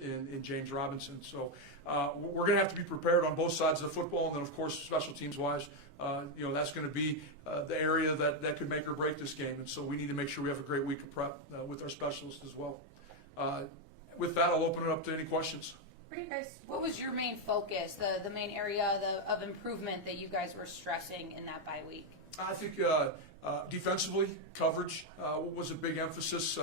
in James Robinson. So we're going to have to be prepared on both sides of the football, and then of course special teams wise, that's going to be the area that could make or break this game. And so we need to make sure we have a great week of prep with our specialists as well. With that, I'll open it up to any questions. For you guys, what was your main focus, the main area of improvement that you guys were stressing in that bye week? I think defensively, coverage was a big emphasis.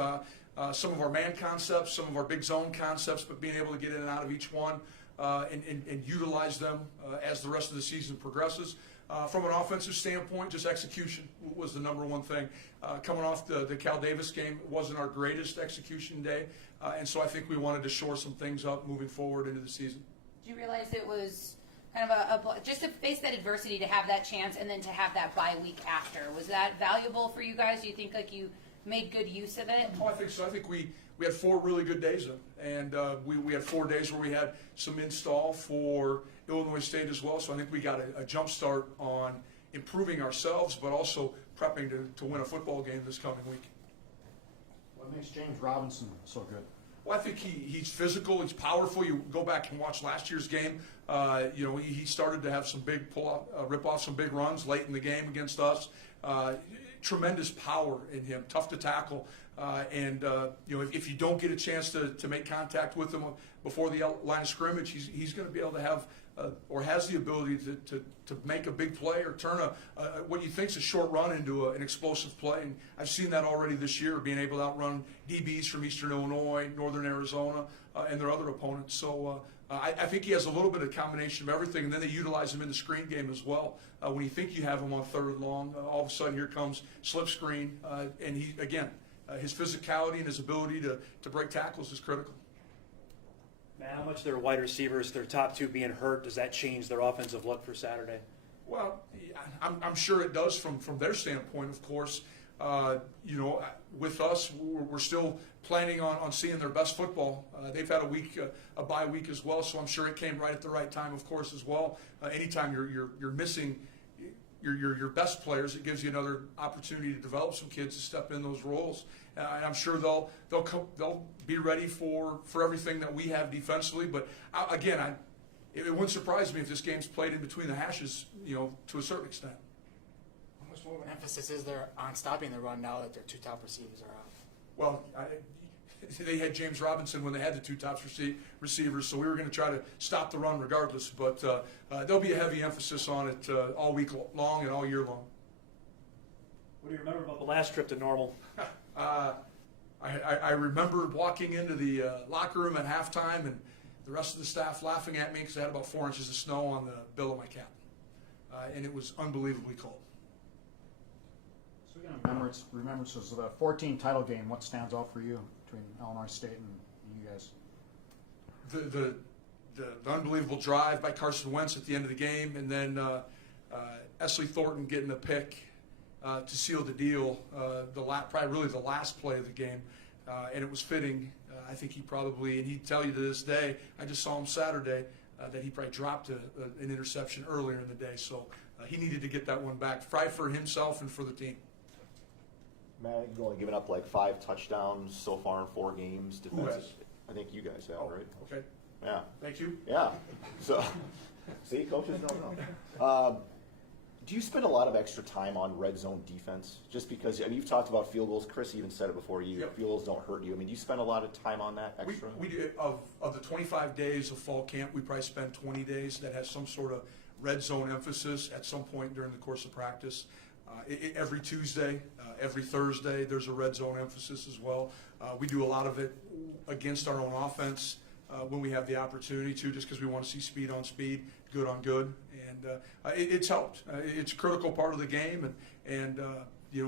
Some of our man concepts, some of our big zone concepts, but being able to get in and out of each one and utilize them as the rest of the season progresses. From an offensive standpoint, just execution was the number one thing. Coming off the Cal Davis game, it wasn't our greatest execution day, and so I think we wanted to shore some things up moving forward into the season. Did you realize it was kind of just to face that adversity, to have that chance, and then to have that bye week after? Was that valuable for you guys? Do you think like you made good use of it? Oh, I think so. I think we had 4 really good days of it, and we had 4 days where we had some install for Illinois State as well. So I think we got a jump start on improving ourselves, but also prepping to win a football game this coming week. What makes James Robinson so good? Well, I think he's physical, he's powerful. You go back and watch last year's game. He started to have some big rip off some big runs late in the game against us. Tremendous power in him, tough to tackle. If you don't get a chance to make contact with him before the line of scrimmage, he's going to be able to have or has the ability to make a big play or turn what you think is a short run into an explosive play. And I've seen that already this year, being able to outrun DBs from Eastern Illinois, Northern Arizona, and their other opponents. So I think he has a little bit of combination of everything, and then they utilize him in the screen game as well. When you think you have him on third and long, all of a sudden here comes slip screen, and he again, his physicality and his ability to break tackles is critical. Matt, how much their wide receivers, their top 2 being hurt, does that change their offensive look for Saturday? Well, I'm sure it does from their standpoint, of course. With us, we're still planning on seeing their best football. They've had a bye week as well, so I'm sure it came right at the right time, of course, as well. Anytime you're missing your best players, it gives you another opportunity to develop some kids to step in those roles. And I'm sure they'll be ready for everything that we have defensively. But it wouldn't surprise me if this game's played in between the hashes, to a certain extent. How much more emphasis is there on stopping the run now that their 2 top receivers are out? Well, they had James Robinson when they had the 2 top receivers, so we were going to try to stop the run regardless. But there'll be a heavy emphasis on it all week long and all year long. What do you remember about the last trip to Normal? I remember walking into the locker room at halftime and the rest of the staff laughing at me because I had about 4 inches of snow on the bill of my cap. And it was unbelievably cold. So remembrances of the 14 title game, what stands out for you between Illinois State and you guys? The unbelievable drive by Carson Wentz at the end of the game, and then Esley Thornton getting a pick to seal the deal, probably really the last play of the game, and it was fitting. I think and he'd tell you to this day, I just saw him Saturday, that he probably dropped an interception earlier in the day, so he needed to get that one back, probably for himself and for the team. Matt, you've only given up like 5 touchdowns so far in 4 games. Who has? I think you guys have, right? Okay. Yeah. Thank you. Yeah. So, see, coaches don't know. Do you spend a lot of extra time on red zone defense? Just because you've talked about field goals. Chris even said it before. Field goals don't hurt you. I mean, do you spend a lot of time on that extra? We do. Of the 25 days of fall camp, we probably spend 20 days that has some sort of red zone emphasis at some point during the course of practice. Every Tuesday, every Thursday, there's a red zone emphasis as well. We do a lot of it against our own offense when we have the opportunity to, just because we want to see speed on speed, good on good, and it's helped. It's a critical part of the game, and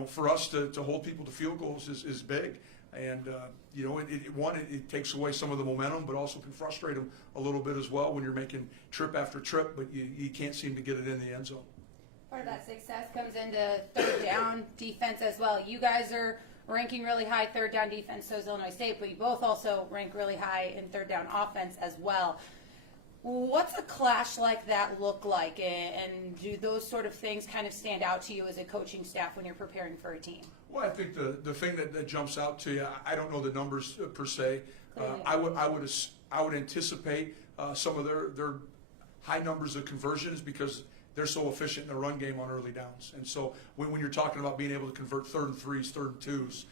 for us to hold people to field goals is big. And it takes away some of the momentum, but also can frustrate them a little bit as well when you're making trip after trip, but you can't seem to get it in the end zone. Part of that success comes into third down defense as well. You guys are ranking really high third down defense, so is Illinois State, but you both also rank really high in third down offense as well. What's a clash like that look like, and do those sort of things kind of stand out to you as a coaching staff when you're preparing for a team? Well, I think the thing that jumps out to you, I don't know the numbers per se. I I would anticipate some of their high numbers of conversions because they're so efficient in the run game on early downs. And so when you're talking about being able to convert 3rd and 3s, 3rd and 2s,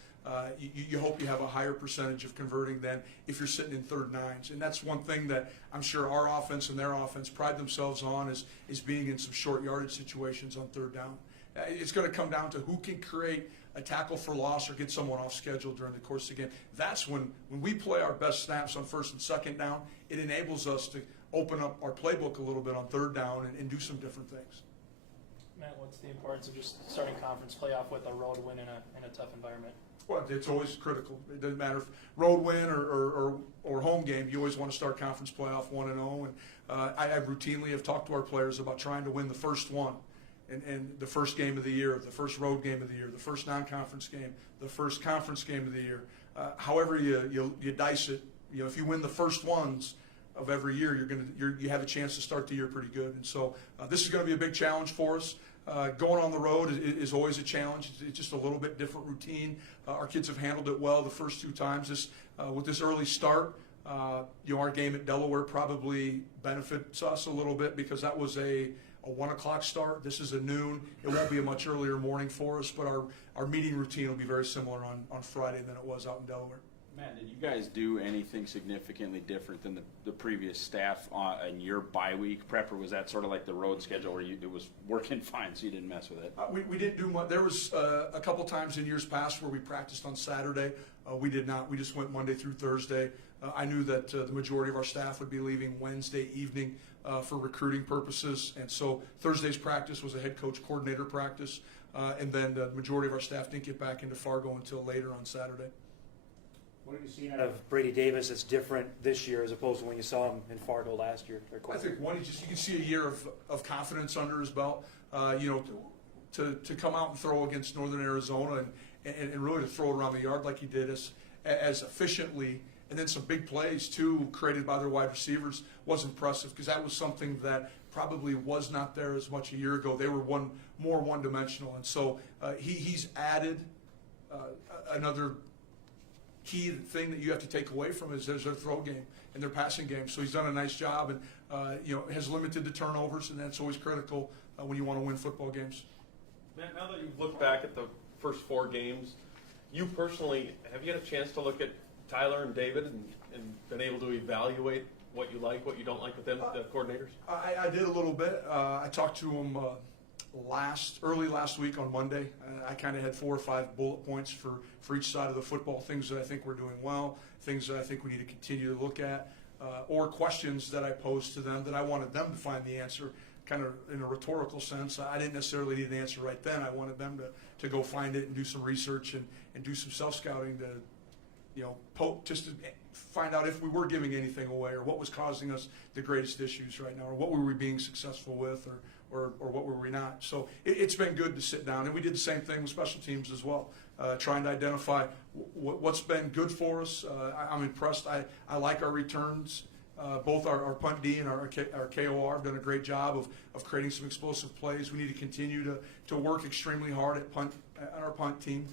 you hope you have a higher percentage of converting than if you're sitting in 3rd and 9s. And that's one thing that I'm sure our offense and their offense pride themselves on is being in some short yardage situations on 3rd down. It's going to come down to who can create a tackle for loss or get someone off schedule during the course of the game. That's when we play our best snaps on 1st and 2nd down, it enables us to open up our playbook a little bit on 3rd down and do some different things. Matt, what's the importance of just starting conference playoff with a road win in a tough environment? Well, it's always critical. It doesn't matter if road win or home game. You always want to start conference playoff 1-0. And I routinely have talked to our players about trying to win the first one, and the first game of the year, the first road game of the year, the first non-conference game, the first conference game of the year. However you dice it, if you win the first ones of every year, you have a chance to start the year pretty good. And so this is going to be a big challenge for us. Going on the road is always a challenge. It's just a little bit different routine. Our kids have handled it well the first 2 times. With this early start, our game at Delaware probably benefits us a little bit because that was a 1 o'clock start. This is a noon. It won't be a much earlier morning for us, but our meeting routine will be very similar on Friday than it was out in Delaware. Matt, did you guys do anything significantly different than the previous staff in your bye week prep, or was that sort of like the road schedule where it was working fine, so you didn't mess with it? We didn't do much. There was a couple times in years past where we practiced on Saturday. We did not. We just went Monday through Thursday. I knew that the majority of our staff would be leaving Wednesday evening for recruiting purposes, and so Thursday's practice was a head coach coordinator practice, and then the majority of our staff didn't get back into Fargo until later on Saturday. What have you seen out of Brady Davis that's different this year as opposed to when you saw him in Fargo last year? I think one, you can see a year of confidence under his belt. To come out and throw against Northern Arizona and really to throw it around the yard like he did as efficiently, and then some big plays too created by their wide receivers was impressive because that was something that probably was not there as much a year ago. They were more one-dimensional, and so he's added another key thing that you have to take away from is their throw game and their passing game. So he's done a nice job and has limited the turnovers, and that's always critical when you want to win football games. Matt, now that you've looked back at the first 4 games, you personally, have you had a chance to look at Tyler and David and been able to evaluate what you like, what you don't like with them, the coordinators? I did a little bit. I talked to him early last week on Monday. I kind of had 4 or 5 bullet points for each side of the football, things that I think we're doing well, things that I think we need to continue to look at, or questions that I posed to them that I wanted them to find the answer, kind of in a rhetorical sense. I didn't necessarily need an answer right then. I wanted them to go find it and do some research and do some self-scouting to, just to find out if we were giving anything away or what was causing us the greatest issues right now, or what were we being successful with, or what were we not. So it's been good to sit down, and we did the same thing with special teams as well, trying to identify what's been good for us. I'm impressed. I like our returns. Both our punt D and our KOR have done a great job of creating some explosive plays. We need to continue to work extremely hard at our punt team.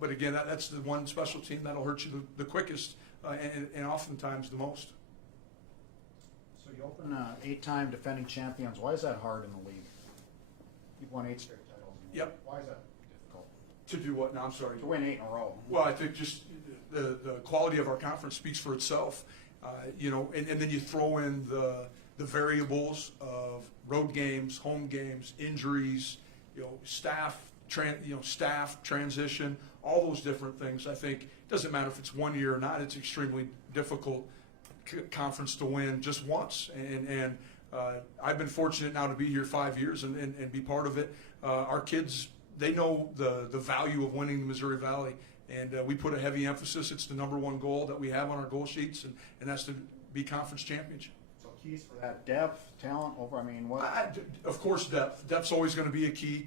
But again, that's the one special team that'll hurt you the quickest and oftentimes the most. So you open 8-time defending champions. Why is that hard in the league? You've won 8 straight titles. Yep. Why is that difficult? To do what? No, I'm sorry. To win 8 in a row. Well, I think just the quality of our conference speaks for itself. And then you throw in the variables of road games, home games, injuries, staff transition, all those different things. I think it doesn't matter if it's 1 year or not. It's extremely difficult conference to win just once. And I've been fortunate now to be here 5 years and be part of it. Our kids, they know the value of winning the Missouri Valley. And we put a heavy emphasis. It's the number 1 goal that we have on our goal sheets, and that's to be conference championship. So keys for that: depth, talent, what? Of course, depth. Depth's always going to be a key.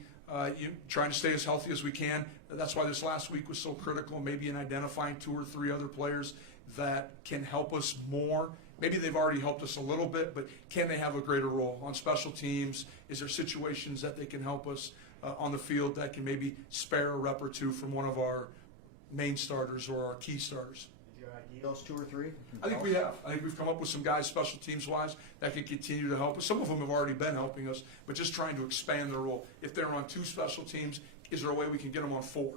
Trying to stay as healthy as we can. That's why this last week was so critical, maybe in identifying 2 or 3 other players that can help us more. Maybe they've already helped us a little bit, but can they have a greater role on special teams? Is there situations that they can help us on the field that can maybe spare a rep or 2 from one of our main starters or our key starters? Did you Ideals, 2 or 3? I think we have. I think we've come up with some guys, special teams wise, that can continue to help us. Some of them have already been helping us, but just trying to expand their role. If they're on 2 special teams, is there a way we can get them on 4?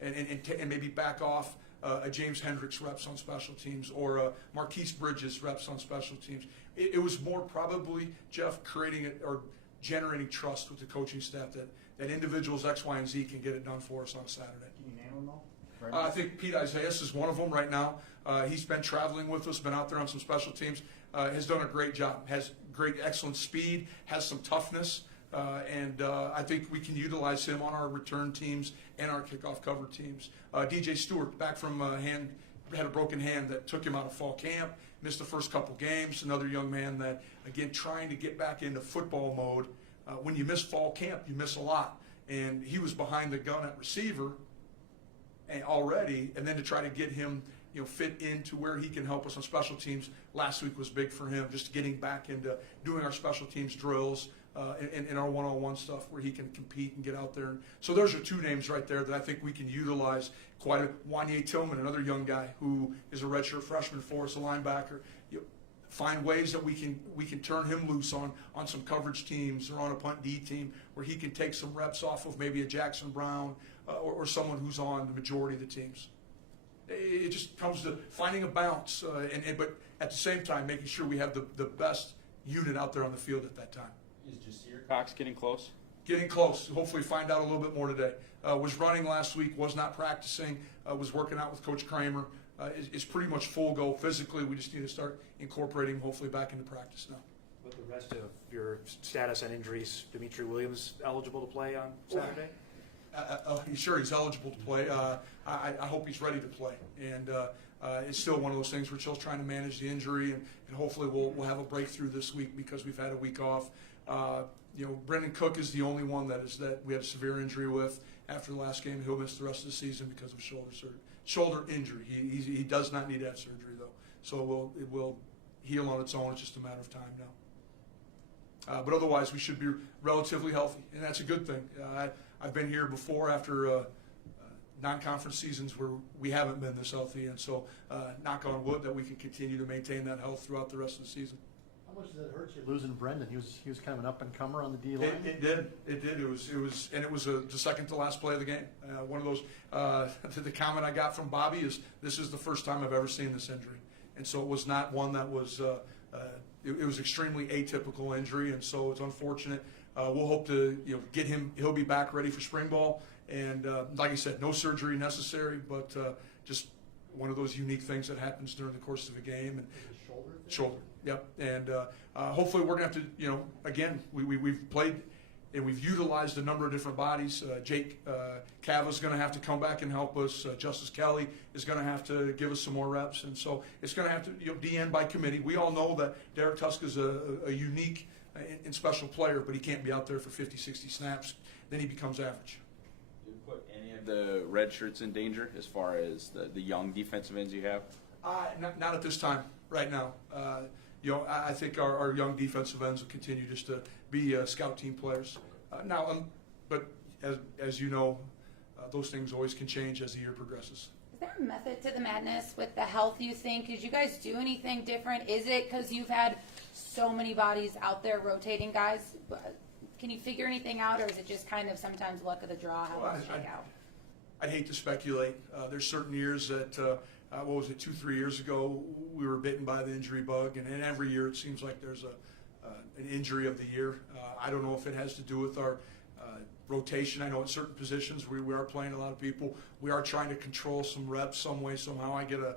And maybe back off a James Hendricks reps on special teams or a Marquise Bridges reps on special teams. It was more probably, Jeff, creating it or generating trust with the coaching staff that individuals X, Y, and Z can get it done for us on a Saturday. Can you name them though? Right I think Pete Isaias is one of them right now. He's been traveling with us, been out there on some special teams, has done a great job, has great, excellent speed, has some toughness, and I think we can utilize him on our return teams and our kickoff cover teams. DJ Stewart, back from had a broken hand that took him out of fall camp, missed the first couple games. Another young man that, again, trying to get back into football mode. When you miss fall camp, you miss a lot. And he was behind the gun at receiver already, and then to try to get him, fit into where he can help us on special teams last week was big for him. Just getting back into doing our special teams drills and our one-on-one stuff where he can compete and get out there. And so those are 2 names right there that I think we can utilize quite a. Wanye Tillman, another young guy who is a redshirt freshman for us, a linebacker. Find ways that we can turn him loose on some coverage teams or on a punt D team where he can take some reps off of maybe a Jackson Brown or someone who's on the majority of the teams. It just comes to finding a balance, but at the same time making sure we have the best unit out there on the field at that time. Is Jasir Cox getting close? Getting close. Hopefully find out a little bit more today. Was running last week, was not practicing, was working out with Coach Kramer. Is pretty much full go physically. We just need to start incorporating hopefully back into practice now. With the rest of your status and injuries, Dimitri Williams eligible to play on Saturday? Sure, he's eligible to play. I hope he's ready to play. And it's still one of those things we're still trying to manage the injury, and hopefully we'll have a breakthrough this week because we've had a week off. Brendan Cook is the only one that we had a severe injury with after the last game. He'll miss the rest of the season because of shoulder injury. He does not need to have surgery though, so it will heal on its own. It's just a matter of time now. But otherwise, we should be relatively healthy, and that's a good thing. I've been here before after non-conference seasons where we haven't been this healthy, and so knock on wood that we can continue to maintain that health throughout the rest of the season. How much does it hurt you losing Brendan? He was kind of an up and comer on the D line. It did. It was the second to last play of the game. One of those. The comment I got from Bobby is, "This is the first time I've ever seen this injury," and so it was not one that was. It was extremely atypical injury, and so it's unfortunate. We'll hope to get him. He'll be back ready for spring ball, and like I said, no surgery necessary, but just one of those unique things that happens during the course of a game. And shoulder. Yep. And hopefully we're going to have to, again, we've played and we've utilized a number of different bodies. Jake Cava's going to have to come back and help us. Justice Kelly is going to have to give us some more reps. And so it's going to have to, DN by committee. We all know that Derek Tusk is a unique and special player, but he can't be out there for 50, 60 snaps. Then he becomes average. Do you put any of the red shirts in danger as far as the young defensive ends you have? Not at this time, right now. I think our young defensive ends will continue just to be scout team players. But as you know, those things always can change as the year progresses. Is there a method to the madness with the health, you think? Did you guys do anything different? Is it because you've had so many bodies out there rotating guys? Can you figure anything out, or is it just kind of sometimes luck of the draw how things shake out? I'd hate to speculate. There's certain years that, 2-3 years ago, we were bitten by the injury bug, and every year it seems like there's an injury of the year. I don't know if it has to do with our rotation. I know at certain positions we are playing a lot of people. We are trying to control some reps some way, somehow. I get a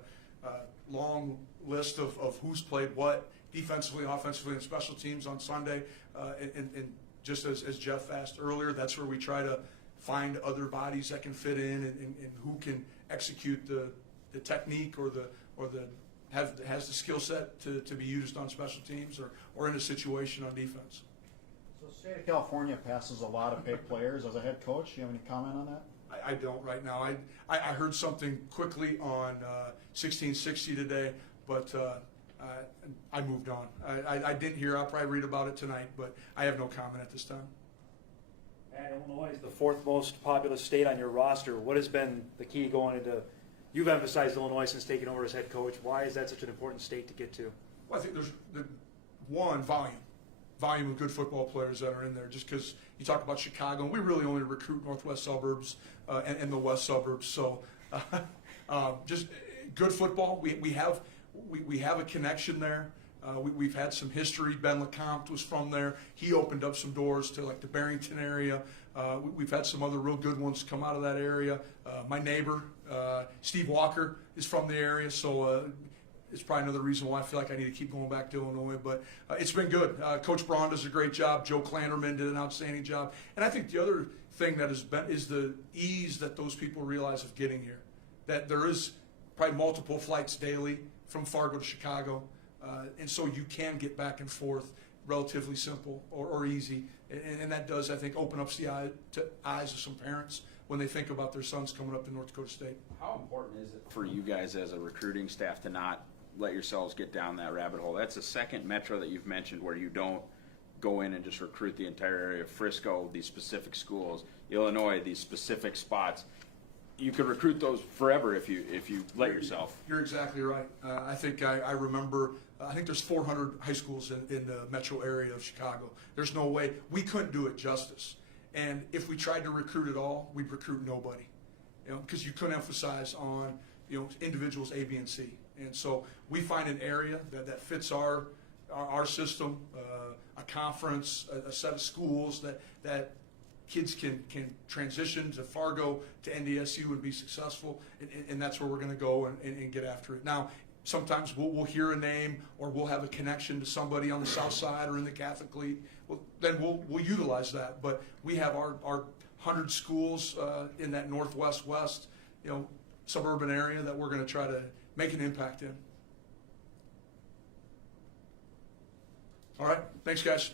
long list of who's played what defensively, offensively, and special teams on Sunday. And just as Jeff asked earlier, that's where we try to find other bodies that can fit in and who can execute the technique or has the skill set to be used on special teams or in a situation on defense. So the state of California passes a lot of big players. As a head coach, do you have any comment on that? I don't right now. I heard something quickly on 1660 today, but I moved on. I didn't hear. I'll probably read about it tonight, but I have no comment at this time. And Illinois is the 4th most populous state on your roster. What has been the key going into You've emphasized Illinois since taking over as head coach. Why is that such an important state to get to? Well, I think there's volume of good football players that are in there. Just because you talk about Chicago, and we really only recruit northwest suburbs and the west suburbs. So just good football. We have a connection there. We've had some history. Ben LeCompte was from there. He opened up some doors to like the Barrington area. We've had some other real good ones come out of that area. My neighbor, Steve Walker, is from the area, so it's probably another reason why I feel like I need to keep going back to Illinois. But it's been good. Coach Braun does a great job. Joe Klanderman did an outstanding job. And I think the other thing that has been is the ease that those people realize of getting here. That there is probably multiple flights daily from Fargo to Chicago. And so you can get back and forth relatively simple or easy. And that does, I think, open up the eyes of some parents when they think about their sons coming up to North Dakota State. How important is it for you guys as a recruiting staff to not let yourselves get down that rabbit hole? That's the second metro that you've mentioned where you don't go in and just recruit the entire area. Frisco, these specific schools, Illinois, these specific spots. You could recruit those forever if you let yourself. You're exactly right. I think I remember. I think there's 400 high schools in the metro area of Chicago. There's no way we couldn't do it justice. And if we tried to recruit it all, we'd recruit nobody. Because you couldn't emphasize on individuals A, B, and C. And so we find an area that fits our system, a conference, a set of schools that kids can transition to Fargo, to NDSU and be successful, and that's where we're going to go and get after it. Now, sometimes we'll hear a name or we'll have a connection to somebody on the south side or in the Catholic League. Well, then we'll utilize that. But we have our 100 schools in that northwest suburban area that we're going to try to make an impact in. All right, thanks, guys.